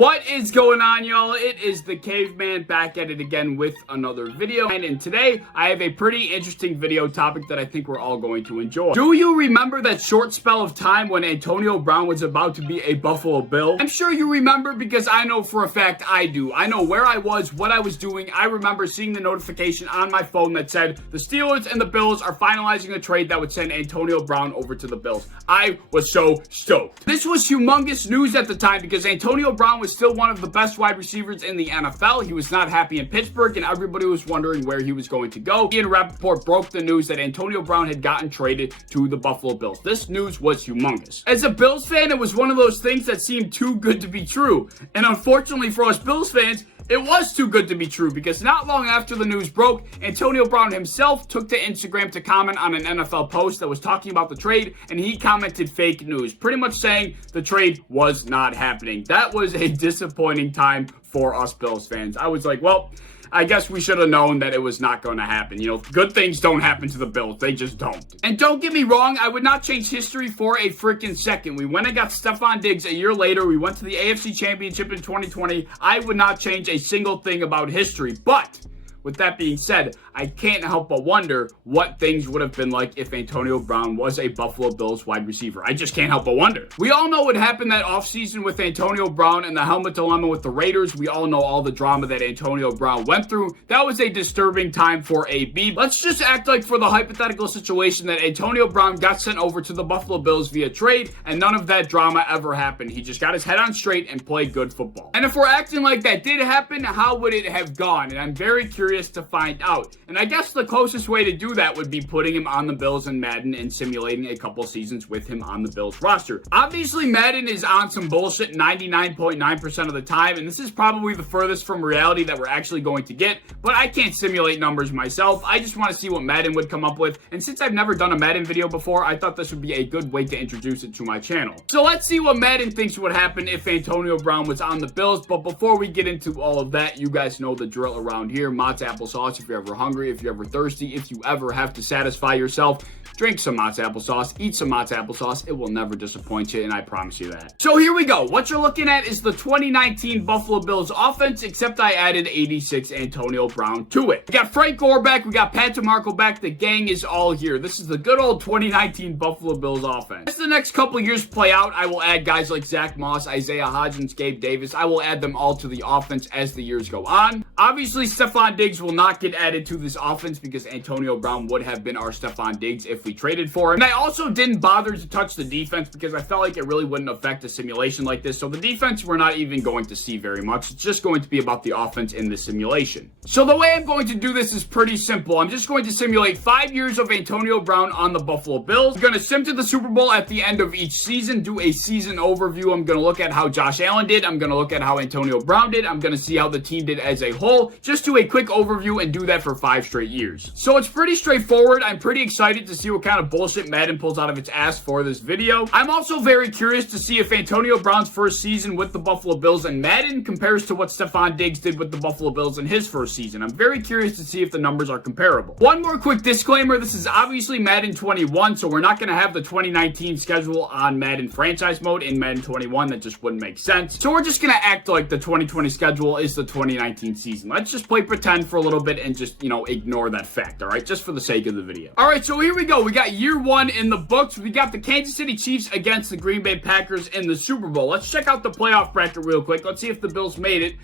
What is going on, y'all? It is the Caveman back at it again with another video. And today, I have a pretty interesting video topic that I think we're all going to enjoy. Do you remember that short spell of time when Antonio Brown was about to be a Buffalo Bill? I'm sure you remember because I know for a fact I do. I know where I was, what I was doing. I remember seeing the notification on my phone that said the Steelers and the Bills are finalizing a trade that would send Antonio Brown over to the Bills. I was so stoked. This was humongous news at the time because Antonio Brown was still one of the best wide receivers in the NFL. He was not happy in Pittsburgh, and everybody was wondering where he was going to go. Ian Rappaport broke the news that Antonio Brown had gotten traded to the Buffalo Bills. This news was humongous. As a Bills fan, it was one of those things that seemed too good to be true. And unfortunately for us Bills fans, it was too good to be true because not long after the news broke, Antonio Brown himself took to Instagram to comment on an NFL post that was talking about the trade, and he commented fake news, pretty much saying the trade was not happening. That was a disappointing time for us Bills fans. I was like, well, I guess we should have known that it was not going to happen. You know, good things don't happen to the Bills. They just don't. And don't get me wrong, I would not change history for a freaking second. We went and got Stephon Diggs a year later. We went to the AFC Championship in 2020. I would not change a single thing about history. But with that being said, I can't help but wonder what things would have been like if Antonio Brown was a Buffalo Bills wide receiver. I just can't help but wonder. We all know what happened that offseason with Antonio Brown and the helmet dilemma with the Raiders. We all know all the drama that Antonio Brown went through. That was a disturbing time for AB. Let's just act like for the hypothetical situation that Antonio Brown got sent over to the Buffalo Bills via trade and none of that drama ever happened. He just got his head on straight and played good football. And if we're acting like that did happen, how would it have gone? And I'm very curious to find out. And I guess the closest way to do that would be putting him on the Bills in Madden and simulating a couple seasons with him on the Bills roster. Obviously, Madden is on some bullshit 99.9% of the time, and this is probably the furthest from reality that we're actually going to get, but I can't simulate numbers myself. I just want to see what Madden would come up with, and since I've never done a Madden video before, I thought this would be a good way to introduce it to my channel. So let's see what Madden thinks would happen if Antonio Brown was on the Bills, but before we get into all of that, you guys know the drill around here. Mott's applesauce if you're ever hungry, if you're ever thirsty, if you ever have to satisfy yourself, drink some Mott's applesauce, eat some Mott's applesauce. It will never disappoint you, and I promise you that. So here we go. What you're looking at is the 2019 Buffalo Bills offense, except I added 86 Antonio Brown to it. We got Frank Gore back. We got Pat DeMarco back. The gang is all here. This is the good old 2019 Buffalo Bills offense. As the next couple years play out, I will add guys like Zach Moss, Isaiah Hodgins, Gabe Davis. I will add them all to the offense as the years go on. Obviously, Stephon Diggs will not get added to this offense because Antonio Brown would have been our Stephon Diggs if we traded for him. And I also didn't bother to touch the defense because I felt like it really wouldn't affect a simulation like this. So the defense we're not even going to see very much. It's just going to be about the offense in the simulation. So the way I'm going to do this is pretty simple. I'm just going to simulate 5 years of Antonio Brown on the Buffalo Bills. I'm going to sim to the Super Bowl at the end of each season, do a season overview. I'm going to look at how Josh Allen did. I'm going to look at how Antonio Brown did. I'm going to see how the team did as a whole. Just do a quick overview and do that for 5 straight years. So it's pretty straightforward. I'm pretty excited to see what kind of bullshit Madden pulls out of its ass for this video. I'm also very curious to see if Antonio Brown's first season with the Buffalo Bills in Madden compares to what Stephon Diggs did with the Buffalo Bills in his first season. I'm very curious to see if the numbers are comparable. One more quick disclaimer. This is obviously Madden 21, so we're not going to have the 2019 schedule on Madden franchise mode in Madden 21. That just wouldn't make sense. So we're just going to act like the 2020 schedule is the 2019 season. Let's just play pretend for a little bit and just, ignore that fact, all right? Just for the sake of the video. All right, so here we go. We got year one in the books. We got the Kansas City Chiefs against the Green Bay Packers in the Super Bowl. Let's check out the playoff bracket real quick. Let's see if the Bills made it.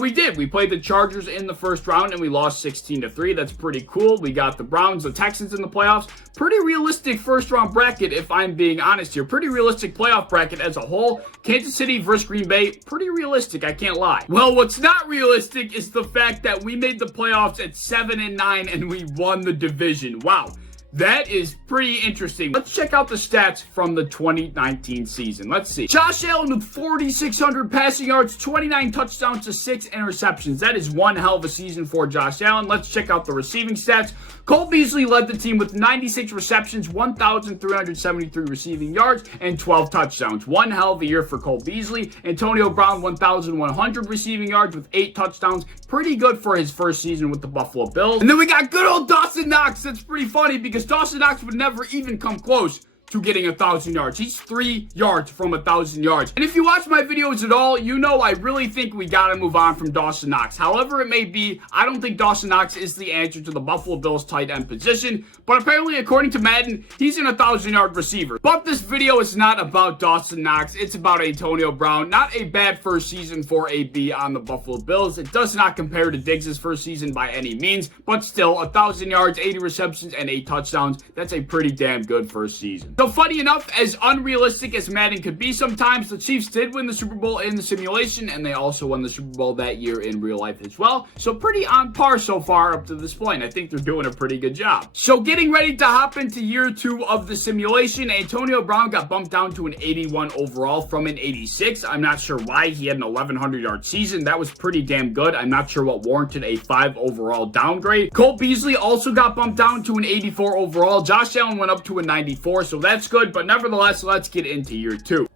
We did. We played the Chargers in the first round and we lost 16-3. That's pretty cool. We got the Browns, the Texans in the playoffs. Pretty realistic first round bracket, if I'm being honest here. Pretty realistic playoff bracket as a whole. Kansas City versus Green Bay, pretty realistic, I can't lie. Well, what's not realistic is the fact that we made the playoffs at 7-9 and we won the division. Wow. That is pretty interesting. Let's check out the stats from the 2019 season. Let's see. Josh Allen with 4,600 passing yards, 29 touchdowns to 6 interceptions. That is one hell of a season for Josh Allen. Let's check out the receiving stats. Cole Beasley led the team with 96 receptions, 1,373 receiving yards, and 12 touchdowns. One hell of a year for Cole Beasley. Antonio Brown, 1,100 receiving yards with 8 touchdowns. Pretty good for his first season with the Buffalo Bills. And then we got good old Dawson Knox. That's pretty funny because Dawson Knox would never even come close to getting 1,000 yards. He's 3 yards from 1,000 yards. And if you watch my videos at all, you know I really think we got to move on from Dawson Knox. However it may be, I don't think Dawson Knox is the answer to the Buffalo Bills tight end position. But apparently, according to Madden, he's an 1,000-yard receiver. But this video is not about Dawson Knox. It's about Antonio Brown. Not a bad first season for AB on the Buffalo Bills. It does not compare to Diggs' first season by any means. But still, 1,000 yards, 80 receptions, and 8 touchdowns. That's a pretty damn good first season. So funny enough, as unrealistic as Madden could be sometimes, the Chiefs did win the Super Bowl in the simulation, and they also won the Super Bowl that year in real life as well. So pretty on par so far up to this point. I think they're doing a pretty good job. So getting ready to hop into year 2 of the simulation, Antonio Brown got bumped down to an 81 overall from an 86. I'm not sure why. He had an 1,100-yard season. That was pretty damn good. I'm not sure what warranted a 5 overall downgrade. Cole Beasley also got bumped down to an 84 overall. Josh Allen went up to a 94, so that's good. But nevertheless, let's get into year 2.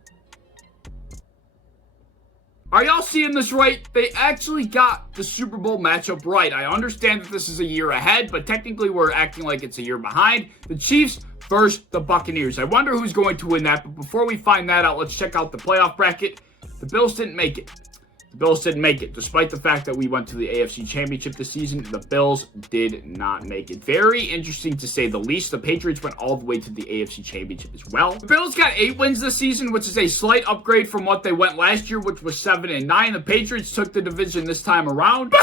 Are y'all seeing this right? They actually got the Super Bowl matchup right. I understand that this is a year ahead, but technically we're acting like it's a year behind. The Chiefs versus the Buccaneers. I wonder who's going to win that, but before we find that out, let's check out the playoff bracket. The Bills didn't make it. The Bills didn't make it. Despite the fact that we went to the AFC Championship this season, the Bills did not make it. Very interesting to say the least. The Patriots went all the way to the AFC Championship as well. The Bills got 8 wins this season, which is a slight upgrade from what they went last year, which was 7-9. The Patriots took the division this time around.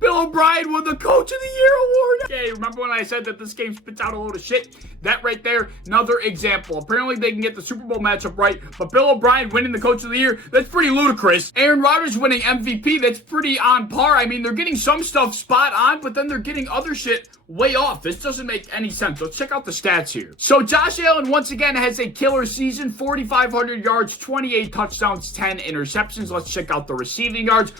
Bill O'Brien won the Coach of the Year award. Okay, remember when I said that this game spits out a load of shit? That right there, another example. Apparently they can get the Super Bowl matchup right, but Bill O'Brien winning the Coach of the Year, that's pretty ludicrous. Aaron Rodgers winning MVP, that's pretty on par. I mean, they're getting some stuff spot on, but then they're getting other shit way off. This doesn't make any sense. Let's check out the stats here. So Josh Allen once again has a killer season, 4,500 yards, 28 touchdowns, 10 interceptions. Let's check out the receiving yards.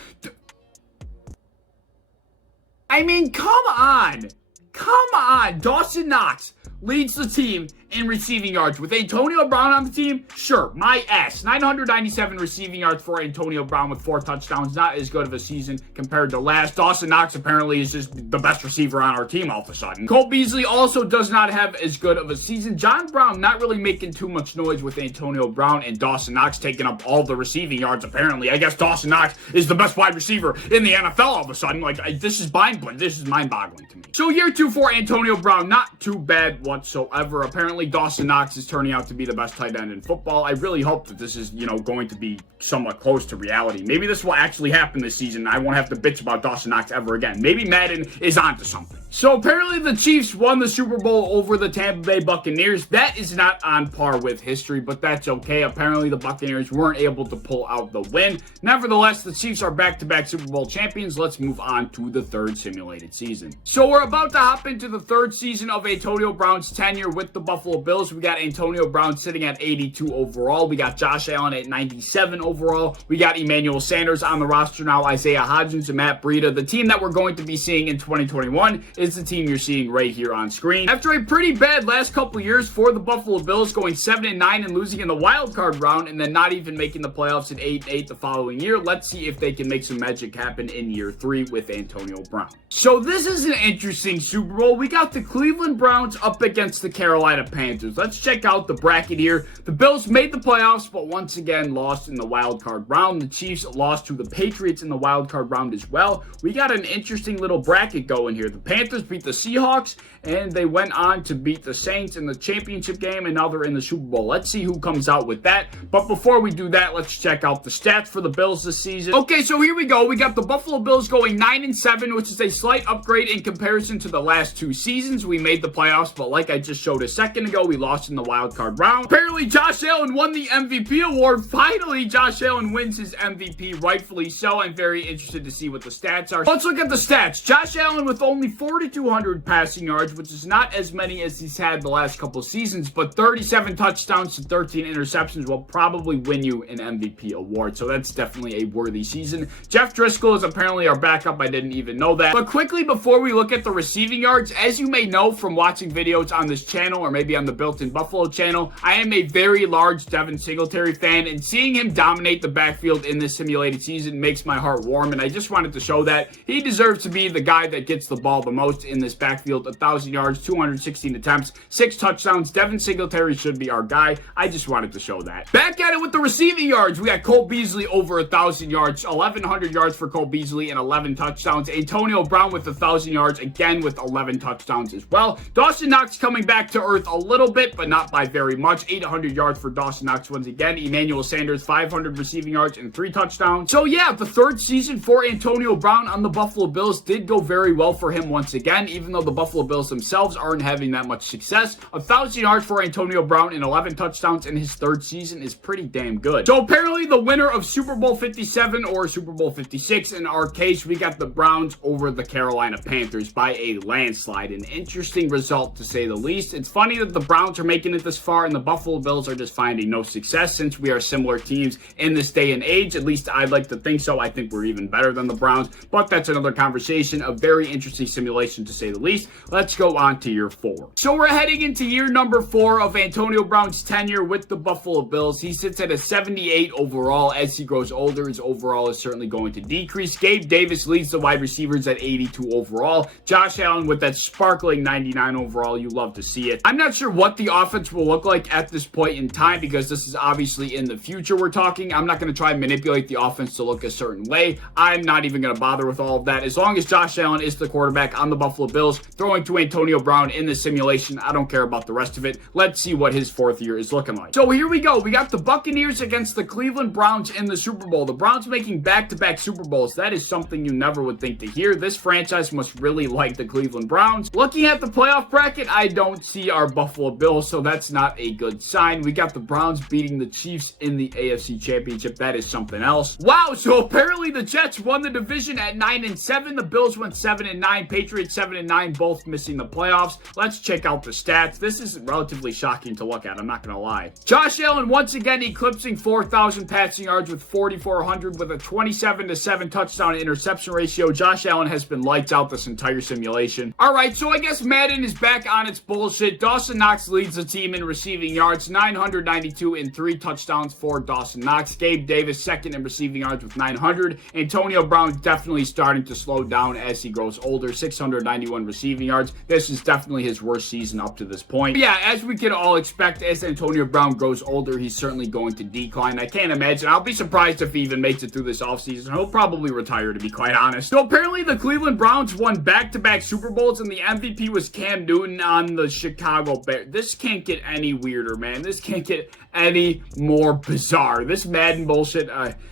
I mean, come on. Come on. Dawson Knox leads the team in receiving yards. With Antonio Brown on the team, sure, my ass. 997 receiving yards for Antonio Brown with 4 touchdowns. Not as good of a season compared to last. Dawson Knox apparently is just the best receiver on our team all of a sudden. Cole Beasley also does not have as good of a season. John Brown not really making too much noise with Antonio Brown and Dawson Knox taking up all the receiving yards apparently. I guess Dawson Knox is the best wide receiver in the NFL all of a sudden. Like, this is mind-boggling to me. So year 2 for Antonio Brown, not too bad whatsoever. Apparently Dawson Knox is turning out to be the best tight end in football. I really hope that this is, going to be somewhat close to reality. Maybe this will actually happen this season. I won't have to bitch about Dawson Knox ever again. Maybe Madden is onto something. So apparently the Chiefs won the Super Bowl over the Tampa Bay Buccaneers. That is not on par with history, but that's okay. Apparently the Buccaneers weren't able to pull out the win. Nevertheless, the Chiefs are back-to-back Super Bowl champions. Let's move on to the 3rd simulated season. So we're about to hop into the 3rd season of Antonio Brown's tenure with the Buffalo Bills. We got Antonio Brown sitting at 82 overall. We got Josh Allen at 97 overall. We got Emmanuel Sanders on the roster now, Isaiah Hodgins and Matt Breida. The team that we're going to be seeing in 2021 is the team you're seeing right here on screen. After a pretty bad last couple years for the Buffalo Bills, going 7-9 and losing in the wild card round and then not even making the playoffs at 8-8 the following year, let's see if they can make some magic happen in year 3 with Antonio Brown. So this is an interesting Super Bowl. We got the Cleveland Browns up against the Carolina Panthers. Let's check out the bracket here. The Bills made the playoffs, but once again lost in the wild card round. The Chiefs lost to the Patriots in the wild card round as well. We got an interesting little bracket going here. The Panthers beat the Seahawks, and they went on to beat the Saints in the championship game, and now they're in the Super Bowl. Let's see who comes out with that. But before we do that, let's check out the stats for the Bills this season. Okay, so here we go. We got the Buffalo Bills going 9-7, which is a slight upgrade in comparison to the last 2 seasons. We made the playoffs, but like I just showed a second ago, we lost in the wild card round. Apparently, Josh Allen won the MVP award. Finally, Josh Allen wins his MVP, rightfully so. I'm very interested to see what the stats are. Let's look at the stats. Josh Allen with only 4,200 passing yards, which is not as many as he's had the last couple seasons, but 37 touchdowns to 13 interceptions will probably win you an MVP award. So that's definitely a worthy season. Jeff Driscoll is apparently our backup. I didn't even know that. But quickly before we look at the receiving yards, as you may know from watching videos on this channel or maybe on the Built-in Buffalo channel, I am a very large Devin Singletary fan, and seeing him dominate the backfield in this simulated season makes my heart warm, and I just wanted to show that he deserves to be the guy that gets the ball the most. most in this backfield. 1,000 yards, 216 attempts, 6 touchdowns. Devin Singletary should be our guy. I just wanted to show that. Back at it with the receiving yards. We got Cole Beasley over 1,000 yards, 1,100 yards for Cole Beasley and 11 touchdowns. Antonio Brown with 1,000 yards, again with 11 touchdowns as well. Dawson Knox coming back to earth a little bit, but not by very much. 800 yards for Dawson Knox once again. Emmanuel Sanders, 500 receiving yards and 3 touchdowns. So yeah, the third season for Antonio Brown on the Buffalo Bills did go very well for him once again, even though the Buffalo Bills themselves aren't having that much success. 1,000 yards for Antonio Brown and 11 touchdowns in his third season is pretty damn good. So apparently the winner of Super Bowl 57 or Super Bowl 56 in our case, we got the Browns over the Carolina Panthers by a landslide. An interesting result to say the least. It's funny that the Browns are making it this far and the Buffalo Bills are just finding no success, since we are similar teams in this day and age. At least I'd like to think so. I think we're even better than the Browns, but that's another conversation. A very interesting simulation to say the least. Let's go on to year 4. So we're heading into year number 4 of Antonio Brown's tenure with the Buffalo Bills. He sits at a 78 overall. As he grows older, his overall is certainly going to decrease. Gabe Davis leads the wide receivers at 82 overall. Josh Allen with that sparkling 99 overall. You love to see it. I'm not sure what the offense will look like at this point in time, because this is obviously in the future we're talking. I'm not going to try and manipulate the offense to look a certain way. I'm not even going to bother with all of that. As long as Josh Allen is the quarterback on the Buffalo Bills, throwing to Antonio Brown in the simulation, I don't care about the rest of it. Let's see what his 4th year is looking like. So here we go. We got the Buccaneers against the Cleveland Browns in the Super Bowl. The Browns making back-to-back Super Bowls. That is something you never would think to hear. This franchise must really like the Cleveland Browns. Looking at the playoff bracket, I don't see our Buffalo Bills, so that's not a good sign. We got the Browns beating the Chiefs in the AFC Championship. That is something else. Wow, so apparently the Jets won the division at 9-7. The Bills went 7-9. Patriots 7-9, both missing the playoffs. Let's check out the stats. This is relatively shocking to look at, I'm not going to lie. Josh Allen once again eclipsing 4,000 passing yards with 4,400 with a 27-7 touchdown to interception ratio. Josh Allen has been lights out this entire simulation. Alright, so I guess Madden is back on its bullshit. Dawson Knox leads the team in receiving yards, 992 and 3 touchdowns for Dawson Knox. Gabe Davis second in receiving yards with 900. Antonio Brown definitely starting to slow down as he grows older, 691 receiving yards. This is definitely his worst season up to this point. But yeah, as we can all expect, as Antonio Brown grows older, he's certainly going to decline. I can't imagine. I'll be surprised if he even makes it through this offseason. He'll probably retire, to be quite honest. So apparently the Cleveland Browns won back-to-back Super Bowls, and the MVP was Cam Newton on the Chicago Bears. This can't get any weirder, man. This can't get any more bizarre. This Madden bullshit,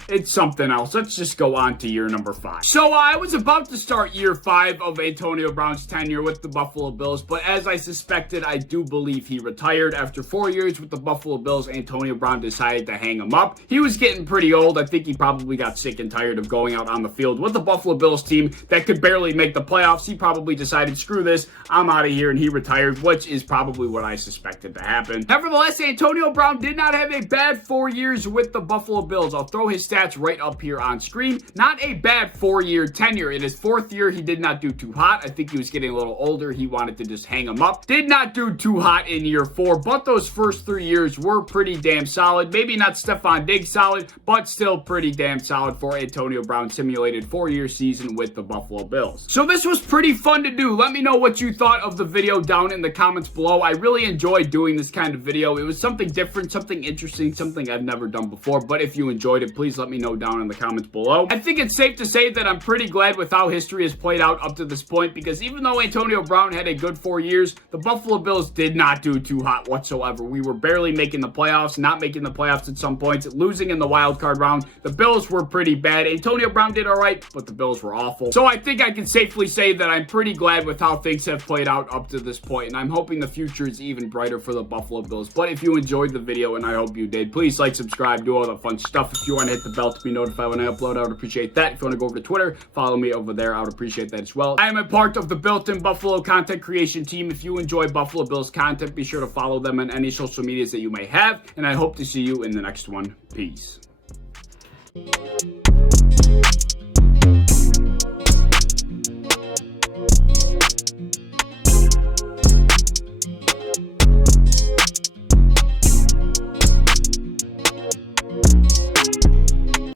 it's something else. Let's just go on to year number 5. So I was about to start year 5 of Antonio Brown's tenure with the Buffalo Bills, but as I suspected, I do believe he retired. After 4 years with the Buffalo Bills, Antonio Brown decided to hang him up. He was getting pretty old. I think he probably got sick and tired of going out on the field with the Buffalo Bills team that could barely make the playoffs. He probably decided, screw this, I'm out of here, and he retired, which is probably what I suspected to happen. Nevertheless, Antonio Brown did not have a bad 4 years with the Buffalo Bills. I'll throw his stats right up here on screen. Not a bad 4-year tenure. In his 4th year, he did not do too hot. I think he was getting a little older. He wanted to just hang him up. Did not do too hot in year 4, but those first 3 years were pretty damn solid. Maybe not Stephon Diggs solid, but still pretty damn solid for Antonio Brown's simulated 4-year season with the Buffalo Bills. So this was pretty fun to do. Let me know what you thought of the video down in the comments below. I really enjoyed doing this kind of video. It was something different, something interesting, something I've never done before, but if you enjoyed it, please let me know down in the comments below. I think it's safe to say that I'm pretty glad with how history has played out up to this point, because even though Antonio Brown had a good 4 years, the Buffalo Bills did not do too hot whatsoever. We were barely making the playoffs, not making the playoffs at some points, losing in the wild card round. The Bills were pretty bad. Antonio Brown did all right, but the Bills were awful. So I think I can safely say that I'm pretty glad with how things have played out up to this point, and I'm hoping the future is even brighter for the Buffalo Bills. But if you enjoyed the video, and I hope you did, please like, subscribe, do all the fun stuff. If you want to hit the bell to be notified when I upload, I would appreciate that. If you want to go over to Twitter, follow me over there. I would appreciate that as well. I am a part of the Built-in Buffalo content creation team. If you enjoy Buffalo Bills content, be sure to follow them on any social medias that you may have, and I hope to see you in the next one. Peace.